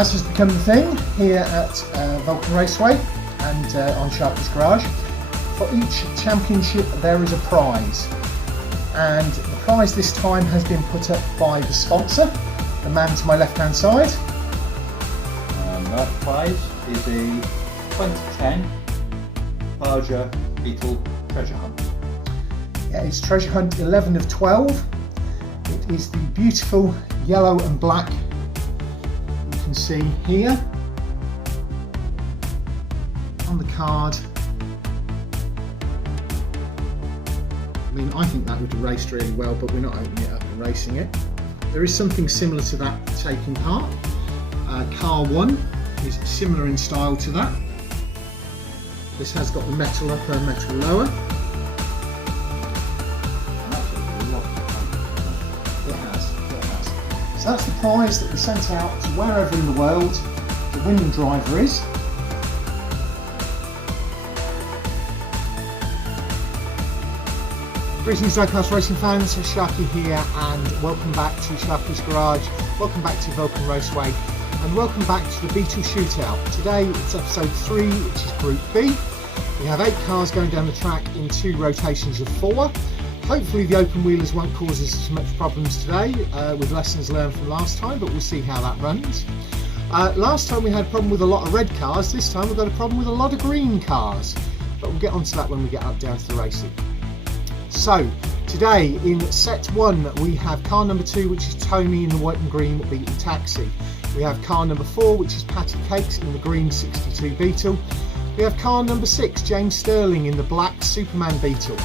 As has become the thing here at Vulcan Raceway and on Sharky's Garage, for each championship there is a prize, and the prize this time has been put up by the sponsor, the man to my left hand side. And that prize is a 2010 larger Beetle treasure hunt. Yeah, it's treasure hunt 11 of 12. It is the beautiful yellow and black you can see here on the card. I mean, I think that would have raced really well, but we're not opening it up and racing it. There is something similar to that taking part. Car 1 is similar in style to that. This has got the metal upper and metal lower. It has. So that's the prize that we sent out to wherever in the world the winning driver is. Greetings Diecast Racing fans, Sharky here, and welcome back to Sharky's Garage, welcome back to Vulcan Raceway, and welcome back to the Beetle Shootout. Today it's episode 3, which is Group B. We have 8 cars going down the track in 2 rotations of 4. Hopefully the open wheelers won't cause us as much problems today, with lessons learned from last time, but we'll see how that runs. Last time we had a problem with a lot of red cars, this time we've got a problem with a lot of green cars, but we'll get onto that when we get up down to the racing. So today in set 1 we have car number 2, which is Tomi in the white and green Beetle taxi. We have car number 4, which is Kakes in the green 62 Beetle. We have car number 6, James Stirling in the black Superman Beetle.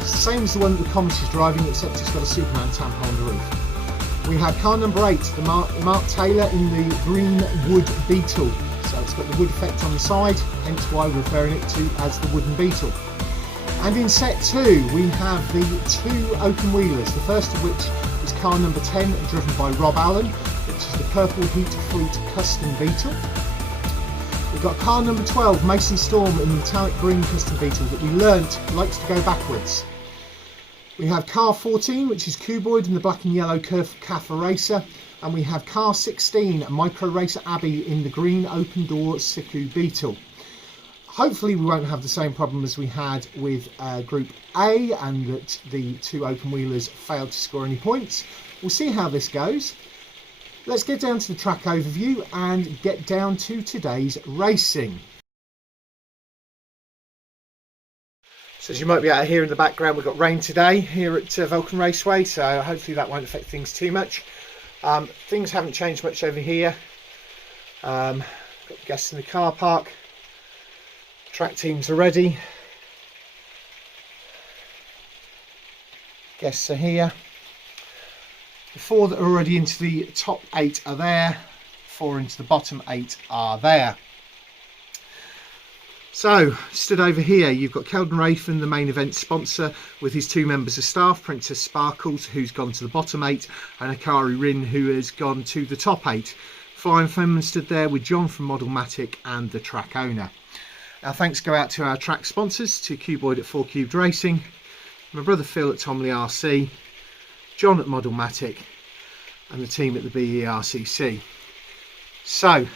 It's the same as the one that the Comet is driving, except it's got a Superman tamper on the roof. We have car number 8, the Mark Taylor in the green wood Beetle. So it's got the wood effect on the side, hence why we're referring it to as the wooden Beetle. And in set 2 we have the 2 open wheelers, the first of which is car number 10, driven by Rob Allen, which is the purple Heat Fleet Custom Beetle. We've got car number 12, Mason Storm in the metallic green Custom Beetle that we learnt likes to go backwards. We have car 14, which is Cuboid in the black and yellow Cafa Racer, and we have car 16, Micro Racer Abbi in the green open door Siku Beetle. Hopefully we won't have the same problem as we had with Group A, and that the 2 open wheelers failed to score any points. We'll see how this goes. Let's get down to the track overview and get down to today's racing. So as you might be able to hear in the background, we've got rain today here at Vulcan Raceway, so hopefully that won't affect things too much. Things haven't changed much over here. Got guests in the car park. Track teams are ready. Guests are here. The 4 that are already into the top 8 are there. 4 into the bottom 8 are there. So, stood over here, you've got Keldon Racing, the main event sponsor, with his 2 members of staff, Princess Sparkles, who's gone to the bottom 8, and Akari Rin, who has gone to the top 8. Flying Feminine stood there with John from Modelmatic and the track owner. Our thanks go out to our track sponsors, to Cuboid at 4 Cubed Racing, my brother Phil at Tomi RC, John at Modelmatic, and the team at the BERCC. So,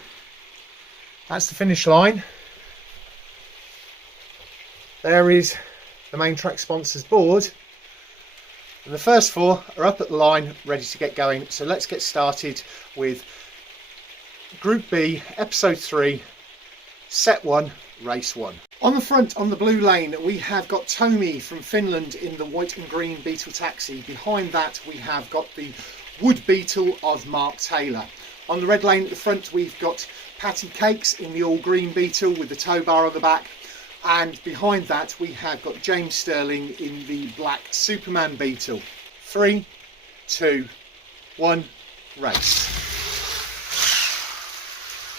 that's the finish line. There is the main track sponsors board, and the first 4 are up at the line, ready to get going. So let's get started with Group B, Episode 3, Set 1, Race 1. On the front, on the blue lane, we have got Tomi from Finland in the white and green Beetle taxi. Behind that, we have got the wood Beetle of Mark Taylor. On the red lane at the front, we've got Kakes in the all green Beetle with the tow bar on the back. And behind that, we have got James Stirling in the black Superman Beetle. 3, 2, 1, race.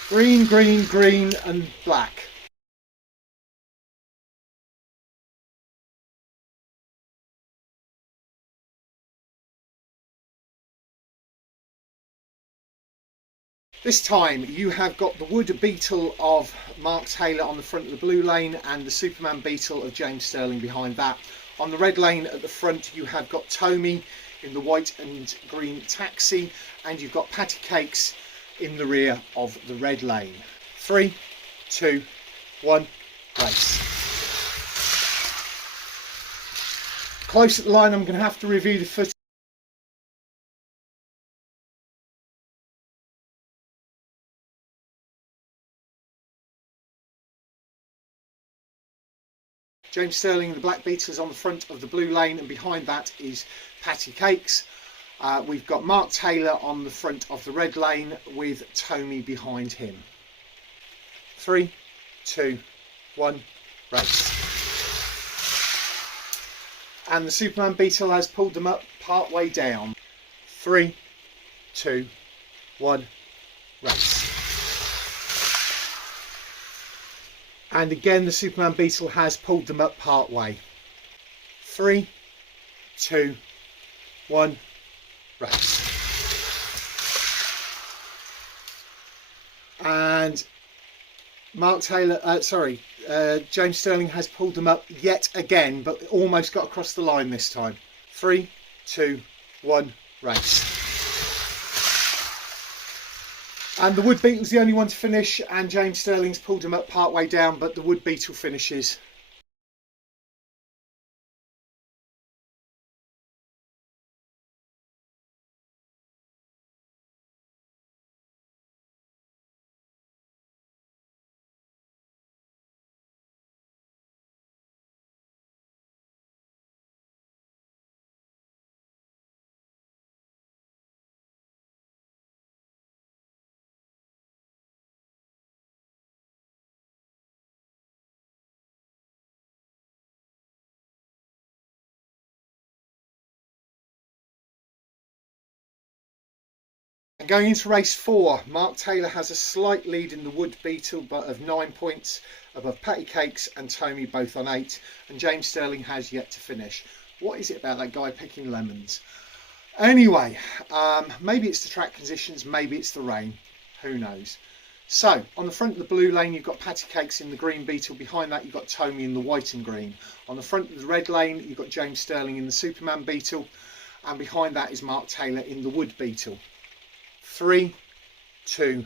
Green, green, green and black. This time you have got the wood Beetle of Mark Taylor on the front of the blue lane and the Superman Beetle of James Stirling behind that. On the red lane at the front you have got Tomi in the white and green taxi, and you've got Kakes in the rear of the red lane. 3, 2, 1, race. Close at the line, I'm going to have to review the footage. James Stirling, the black Beetle, is on the front of the blue lane, and behind that is Kakes. We've got Mark Taylor on the front of the red lane with Tomi behind him. 3, 2, 1, race. And the Superman Beetle has pulled them up part way down. 3, 2, 1, race. And again, the Superman Beetle has pulled them up part way. 3, 2, 1, race. And James Stirling has pulled them up yet again, but almost got across the line this time. 3, 2, 1, race. And the Wood Beetle's the only one to finish, and James Stirling's pulled him up part way down, but the Wood Beetle finishes. And going into race 4, Mark Taylor has a slight lead in the Wood Beetle, but of 9 points above Kakes and Tomi, both on 8, and James Stirling has yet to finish. What is it about that guy picking lemons? Anyway, maybe it's the track conditions, maybe it's the rain, who knows. So, on the front of the blue lane, you've got Kakes in the green Beetle. Behind that, you've got Tomi in the white and green. On the front of the red lane, you've got James Stirling in the Superman Beetle. And behind that is Mark Taylor in the Wood Beetle. 3, 2,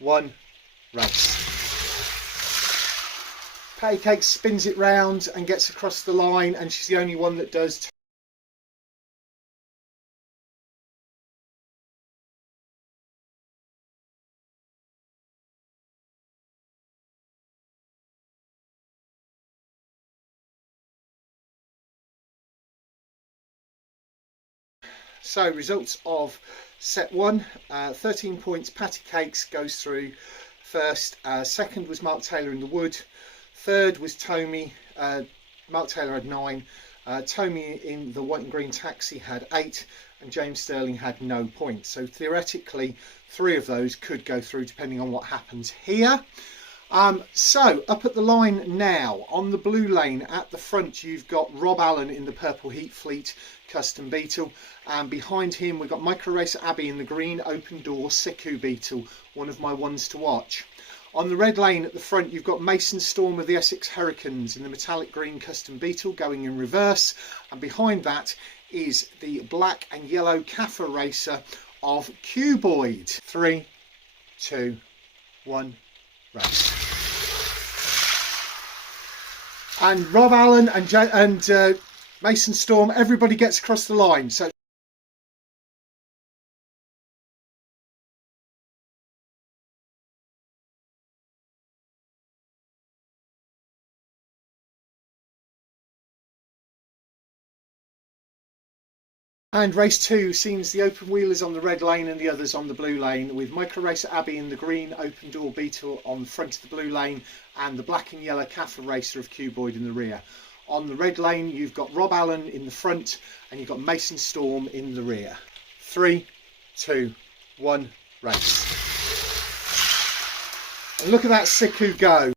1, race. Kakes spins it round and gets across the line, and she's the only one that does. So, results of set 1, 13 points, Kakes goes through first. Second was Mark Taylor in the Wood. Third was Tomi. Mark Taylor had 9. Tomi in the white and green taxi had 8, and James Stirling had no points. So theoretically, 3 of those could go through depending on what happens here. So up at the line now, on the blue lane at the front, you've got Rob Allen in the purple Heat Fleet Custom Beetle, and behind him we've got Micro Racer Abbi in the green open door Siku Beetle, one of my ones to watch. On the red lane at the front, you've got Mason Storm of the Essex Hurricanes in the metallic green Custom Beetle going in reverse, and behind that is the black and yellow Kafa Racer of Cuboid. 3, 2, 1, race. And Rob Allen and Mason Storm, everybody gets across the line. So and race 2 sees the open wheelers on the red lane and the others on the blue lane, with Micro Racer Abbi in the green open door Beetle on the front of the blue lane and the black and yellow Kafa Racer of Cuboid in the rear. On the red lane, you've got Rob Allen in the front and you've got Mason Storm in the rear. 3, 2, 1, race. And look at that Siku go.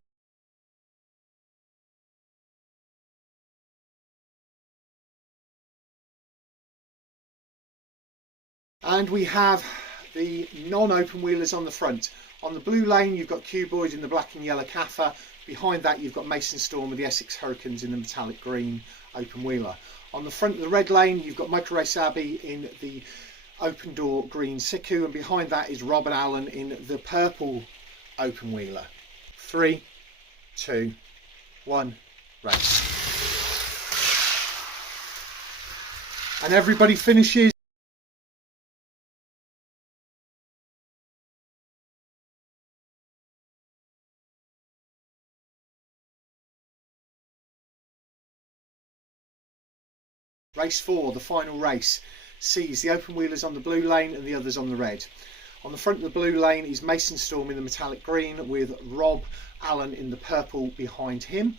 And we have the non-open wheelers on the front. On the blue lane, you've got Cuboid in the black and yellow Kafa. Behind that, you've got Mason Storm with the Essex Hurricanes in the metallic green open wheeler. On the front of the red lane, you've got Micro Racer Abbi in the open door green Siku, and behind that is Rob and Alan in the purple open wheeler. 3, 2, 1, race. And everybody finishes. Race 4, the final race, sees the open wheelers on the blue lane and the others on the red. On the front of the blue lane is Mason Storm in the metallic green with Rob Allen in the purple behind him.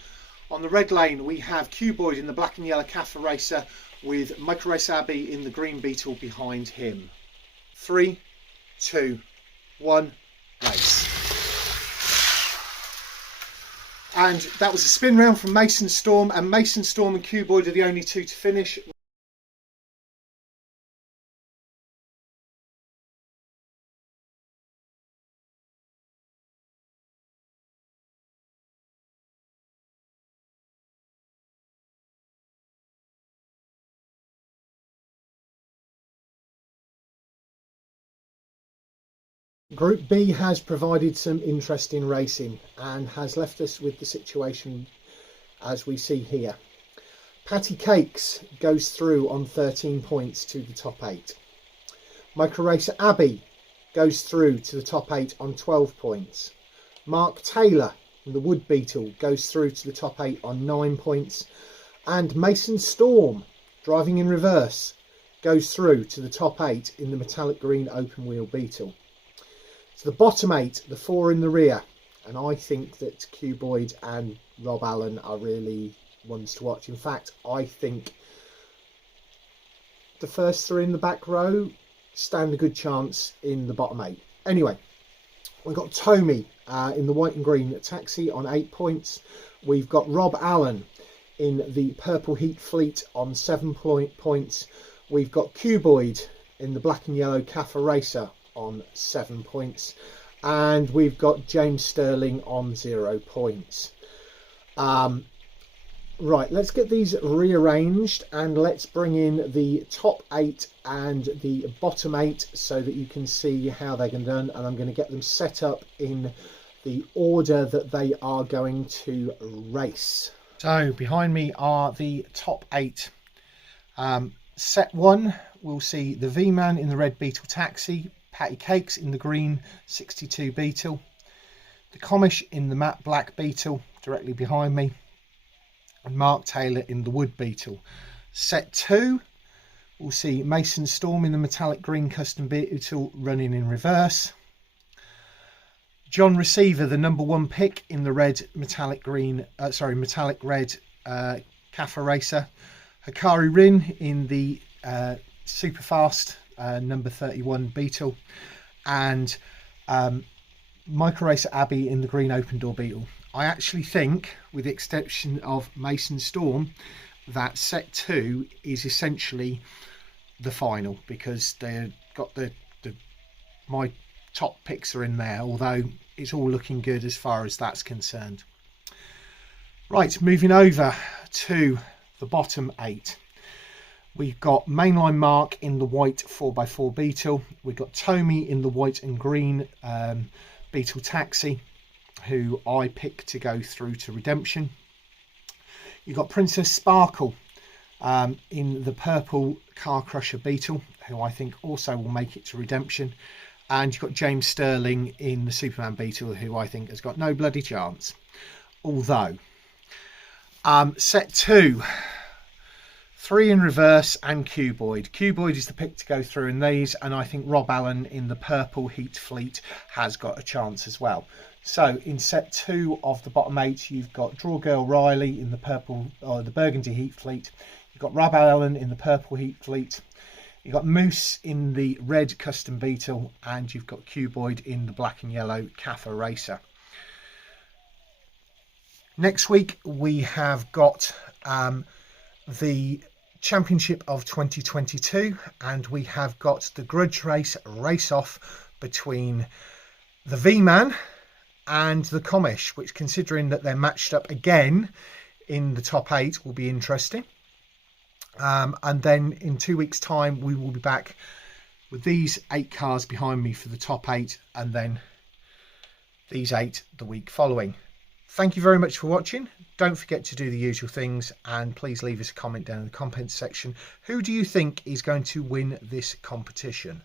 On the red lane we have Cuboid in the black and yellow Cafa Racer with Micro Race Abbi in the green Beetle behind him. 3, 2, 1, race. And that was a spin round from Mason Storm, and Mason Storm and Cuboid are the only two to finish. Group B has provided some interesting racing and has left us with the situation as we see here. Patty Kakes goes through on 13 points to the top 8. Micro Racer Abbi goes through to the top 8 on 12 points. Mark Taylor in the Wood Beetle goes through to the top 8 on 9 points. And Mason Storm, driving in reverse, goes through to the top 8 in the metallic green open wheel Beetle. So the bottom 8, the 4 in the rear, and I think that Cuboid and Rob Allen are really ones to watch. In fact, I think the first 3 in the back row stand a good chance in the bottom 8. Anyway, we've got Tomi in the white and green taxi on 8 points. We've got Rob Allen in the purple Heat Fleet on 7 points. We've got Cuboid in the black and yellow Cafa Racer on 7 points, and we've got James Stirling on 0 points. Right, let's get these rearranged and let's bring in the top 8 and the bottom 8 so that you can see how they're going to done, and I'm going to get them set up in the order that they are going to race. So behind me are the top 8. Set 1, we'll see the V-Man in the red Beetle taxi, Patty Kakes in the green 62 Beetle, the Comish in the matte black Beetle directly behind me, and Mark Taylor in the Wood Beetle. Set 2, we'll see Mason Storm in the metallic green custom Beetle running in reverse, John Receiver, the number 1 pick in the red metallic red Cafa Racer, Hikari Rin in the super fast number 31 Beetle, and Micro Racer Abbi in the green open door Beetle. I actually think, with the exception of Mason Storm, that set 2 is essentially the final, because they've got my top picks are in there, although it's all looking good as far as that's concerned. Right, moving over to the bottom 8. We've got Mainline Mark in the white 4x4 Beetle. We've got Tomi in the white and green Beetle taxi, who I picked to go through to redemption. You've got Princess Sparkle in the purple Car Crusher Beetle, who I think also will make it to redemption. And you've got James Stirling in the Superman Beetle, who I think has got no bloody chance. Although, set 2, 3 in reverse and Cuboid. Cuboid is the pick to go through in these, and I think Rob Allen in the purple Heat Fleet has got a chance as well. So in set 2 of the bottom 8, you've got Draw Girl Riley in the purple or the burgundy Heat Fleet. You've got Rob Allen in the purple Heat Fleet. You've got Moose in the red custom Beetle, and you've got Cuboid in the black and yellow Cafa Racer. Next week we have got the Championship of 2022, and we have got the grudge race off between the V-Man and the Comish, which, considering that they're matched up again in the top 8, will be interesting. And then in 2 weeks time we will be back with these 8 cars behind me for the top 8, and then these 8 the week following. Thank you very much for watching. Don't forget to do the usual things, and please leave us a comment down in the comments section. Who do you think is going to win this competition?